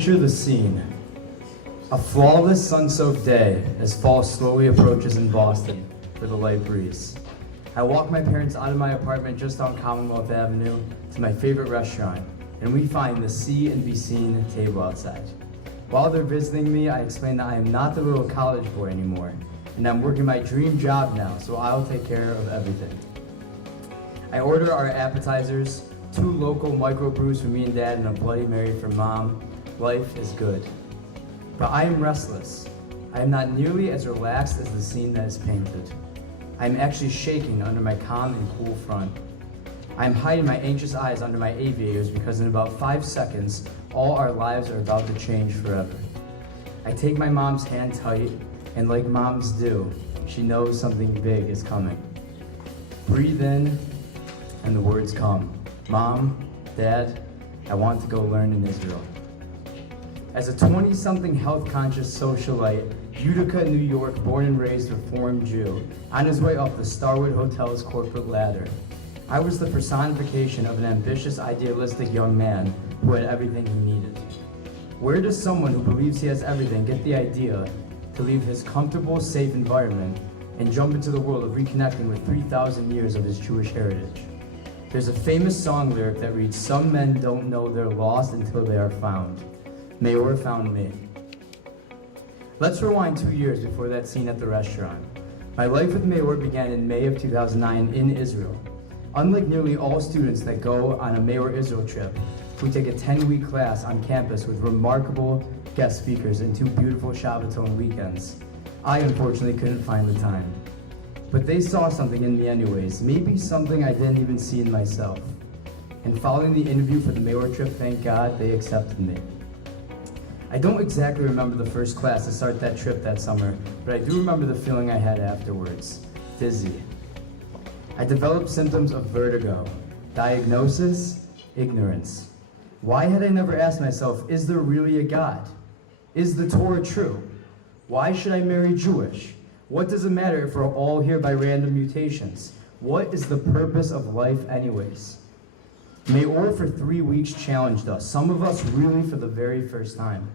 Picture the scene. A flawless sun-soaked day as fall slowly approaches in Boston with a light breeze. I walk my parents out of my apartment just on Commonwealth Avenue to my favorite restaurant, and we find the See and Be Seen table outside. While they're visiting me, I explain that I am not the little college boy anymore, and I'm working my dream job now, so I'll take care of everything. I order our appetizers, 2 local microbrews for me and Dad, and a Bloody Mary for Mom. Life is good. But I am restless. I am not nearly as relaxed as the scene that is painted. I am actually shaking under my calm and cool front. I am hiding my anxious eyes under my aviators because in about 5 seconds, all our lives are about to change forever. I take my mom's hand tight, and like moms do, she knows something big is coming. Breathe in, and the words come. Mom, Dad, I want to go learn in Israel. As a 20-something health-conscious socialite, Utica, New York, born and raised Reformed Jew, on his way up the Starwood Hotel's corporate ladder, I was the personification of an ambitious, idealistic young man who had everything he needed. Where does someone who believes he has everything get the idea to leave his comfortable, safe environment and jump into the world of reconnecting with 3,000 years of his Jewish heritage? There's a famous song lyric that reads, "Some men don't know they're lost until they are found. MEOR found me." Let's rewind 2 years before that scene at the restaurant. My life with MEOR began in May of 2009 in Israel. Unlike nearly all students that go on a MEOR Israel trip, we take a 10-week class on campus with remarkable guest speakers and 2 beautiful Shabbaton weekends. I unfortunately couldn't find the time. But they saw something in me anyways, maybe something I didn't even see in myself. And following the interview for the MEOR trip, thank God, they accepted me. I don't exactly remember the first class to start that trip that summer, but I do remember the feeling I had afterwards. Dizzy. I developed symptoms of vertigo. Diagnosis? Ignorance. Why had I never asked myself, is there really a God? Is the Torah true? Why should I marry Jewish? What does it matter if we're all here by random mutations? What is the purpose of life anyways? MEOR for 3 weeks challenged us, some of us really for the very first time.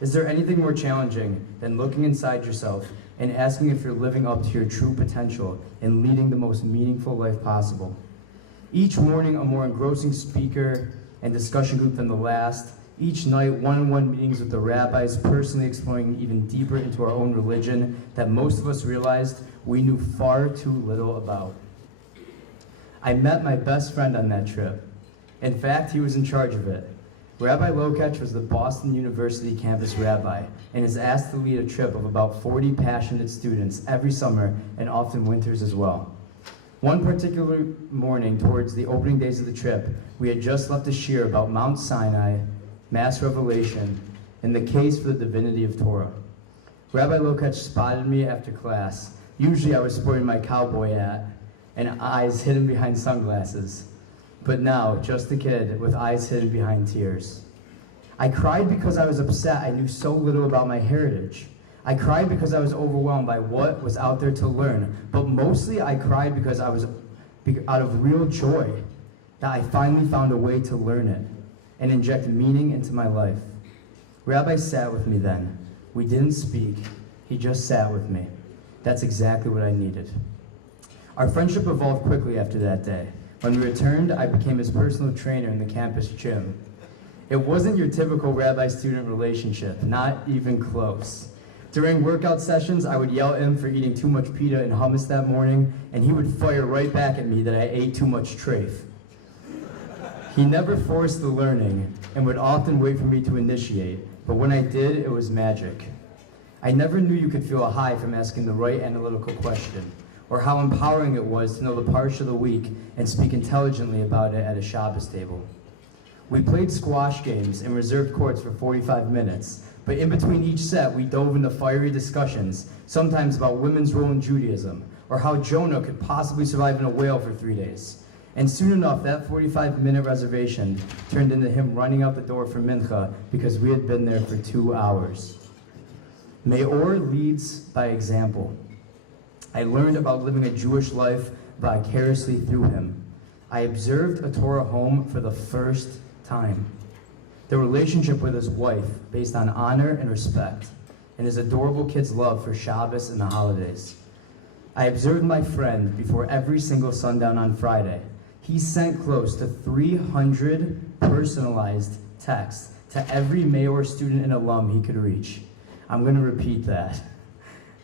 Is there anything more challenging than looking inside yourself and asking if you're living up to your true potential and leading the most meaningful life possible? Each morning, a more engrossing speaker and discussion group than the last. Each night, one-on-one meetings with the rabbis, personally exploring even deeper into our own religion that most of us realized we knew far too little about. I met my best friend on that trip. In fact, he was in charge of it. Rabbi Lokach was the Boston University campus rabbi and is asked to lead a trip of about 40 passionate students every summer and often winters as well. One particular morning towards the opening days of the trip, we had just left a shir about Mount Sinai, mass revelation, and the case for the divinity of Torah. Rabbi Lokach spotted me after class. Usually I was sporting my cowboy hat and eyes hidden behind sunglasses. But now, just a kid with eyes hidden behind tears. I cried because I was upset I knew so little about my heritage. I cried because I was overwhelmed by what was out there to learn. But mostly I cried because I was out of real joy that I finally found a way to learn it and inject meaning into my life. Rabbi sat with me then. We didn't speak. He just sat with me. That's exactly what I needed. Our friendship evolved quickly after that day. When we returned, I became his personal trainer in the campus gym. It wasn't your typical rabbi-student relationship, not even close. During workout sessions, I would yell at him for eating too much pita and hummus that morning, and he would fire right back at me that I ate too much treif. He never forced the learning and would often wait for me to initiate, but when I did, it was magic. I never knew you could feel a high from asking the right analytical question, or how empowering it was to know the parsha of the week and speak intelligently about it at a Shabbos table. We played squash games and reserved courts for 45 minutes, but in between each set, we dove into fiery discussions, sometimes about women's role in Judaism, or how Jonah could possibly survive in a whale for 3 days. And soon enough, that 45-minute reservation turned into him running out the door for mincha because we had been there for 2 hours. MEOR leads by example. I learned about living a Jewish life vicariously through him. I observed a Torah home for the first time. the relationship with his wife based on honor and respect, and his adorable kid's love for Shabbos and the holidays. I observed my friend before every single sundown on Friday. He sent close to 300 personalized texts to every MEOR student and alum he could reach. I'm going to repeat that.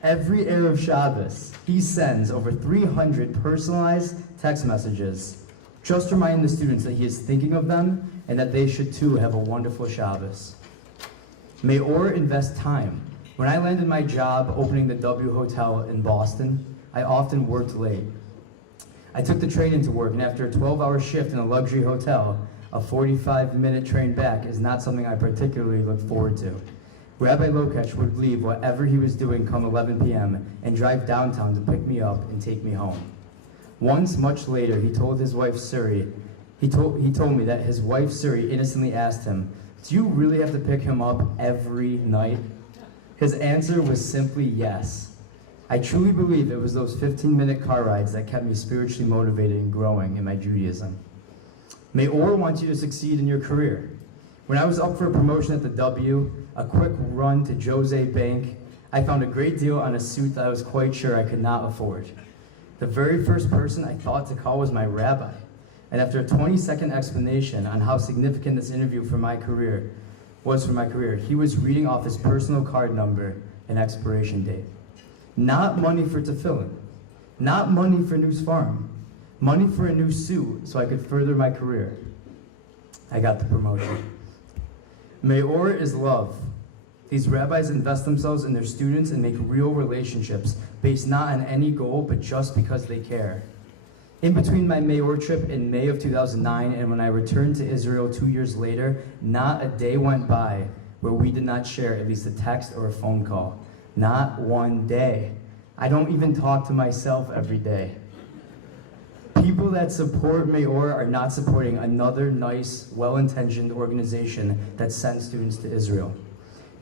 Every Erev Shabbos, he sends over 300 personalized text messages, just reminding the students that he is thinking of them and that they should too have a wonderful Shabbos. MEOR invests time. When I landed my job opening the W Hotel in Boston, I often worked late. I took the train into work, and after a 12-hour shift in a luxury hotel, a 45-minute train back is not something I particularly look forward to. Rabbi Lokesh would leave whatever he was doing come 11 p.m. and drive downtown to pick me up and take me home. Once, much later, he told his wife, Suri, he told me that his wife, Suri, innocently asked him, "Do you really have to pick him up every night?" His answer was simply yes. I truly believe it was those 15-minute car rides that kept me spiritually motivated and growing in my Judaism. MEOR wants you to succeed in your career. When I was up for a promotion at the W, a quick run to Jose Bank, I found a great deal on a suit that I was quite sure I could not afford. The very first person I thought to call was my rabbi, and after a 20-second explanation on how significant this interview for my career was for my career, he was reading off his personal card number and expiration date. Not money for tefillin, not money for new farm, money for a new suit so I could further my career. I got the promotion. MEOR is love. These rabbis invest themselves in their students and make real relationships based not on any goal, but just because they care. In between my MEOR trip in May of 2009 and when I returned to Israel 2 years later, not a day went by where we did not share at least a text or a phone call. Not one day. I don't even talk to myself every day. People that support MEOR are not supporting another nice, well-intentioned organization that sends students to Israel.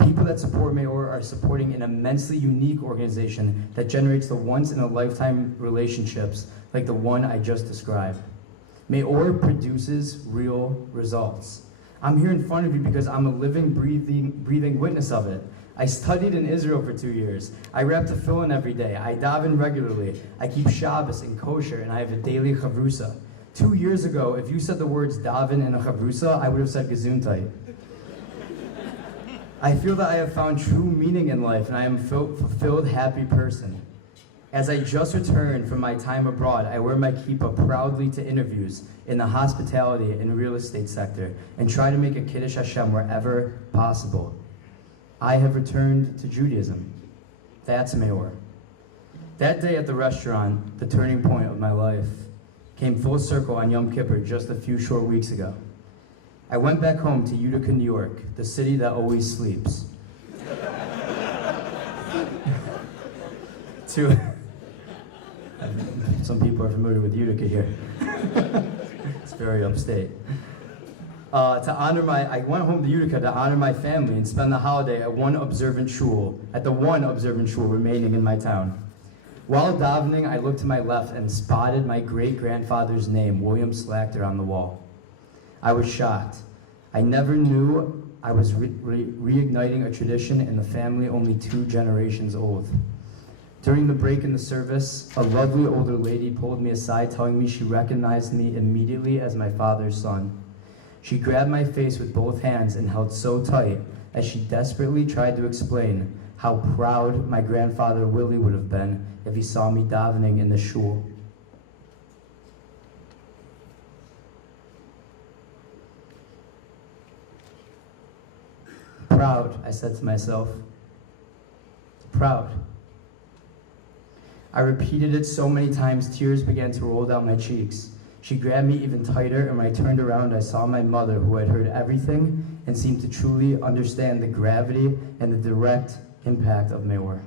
People that support MEOR are supporting an immensely unique organization that generates the once-in-a-lifetime relationships like the one I just described. MEOR produces real results. I'm here in front of you because I'm a living, breathing witness of it. I studied in Israel for 2 years. I wrap tefillin every day. I daven regularly. I keep Shabbos and kosher, and I have a daily chavrusa. 2 years ago, if you said the words daven and a chavrusa, I would have said gesundheit. I feel that I have found true meaning in life, and I am a fulfilled, happy person. As I just returned from my time abroad, I wear my kippah proudly to interviews in the hospitality and real estate sector, and try to make a Kiddush Hashem wherever possible. I have returned to Judaism. That's MEOR. That day at the restaurant, the turning point of my life, came full circle on Yom Kippur just a few short weeks ago. I went back home to Utica, New York, the city that always sleeps. Some people are familiar with Utica here. It's very upstate. I went home to Utica to honor my family and spend the holiday at the one observant shul remaining in my town. While davening, I looked to my left and spotted my great-grandfather's name, William Slachter, on the wall. I was shocked. I never knew I was reigniting a tradition in the family only 2 generations old. During the break in the service, a lovely older lady pulled me aside, telling me she recognized me immediately as my father's son. She grabbed my face with both hands and held so tight as she desperately tried to explain how proud my grandfather Willie would have been if he saw me davening in the shul. Proud, I said to myself. Proud. I repeated it so many times, tears began to roll down my cheeks. She grabbed me even tighter, and when I turned around, I saw my mother, who had heard everything and seemed to truly understand the gravity and the direct impact of MEOR.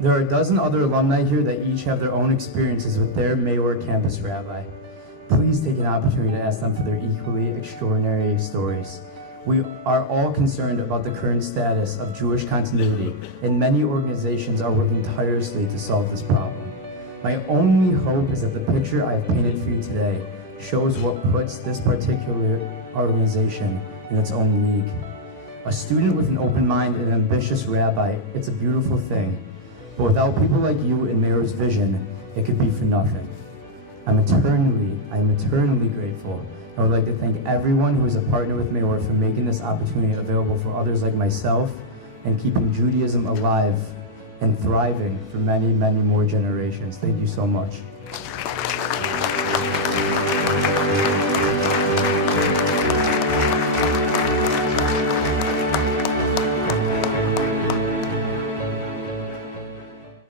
There are a dozen other alumni here that each have their own experiences with their MEOR campus rabbi. Please take an opportunity to ask them for their equally extraordinary stories. We are all concerned about the current status of Jewish continuity, and many organizations are working tirelessly to solve this problem. My only hope is that the picture I have painted for you today shows what puts this particular organization in its own league. A student with an open mind and an ambitious rabbi, it's a beautiful thing. But without people like you and MEOR's vision, it could be for nothing. I am eternally grateful. I would like to thank everyone who is a partner with MEOR for making this opportunity available for others like myself and keeping Judaism alive and thriving for many, many more generations. Thank you so much.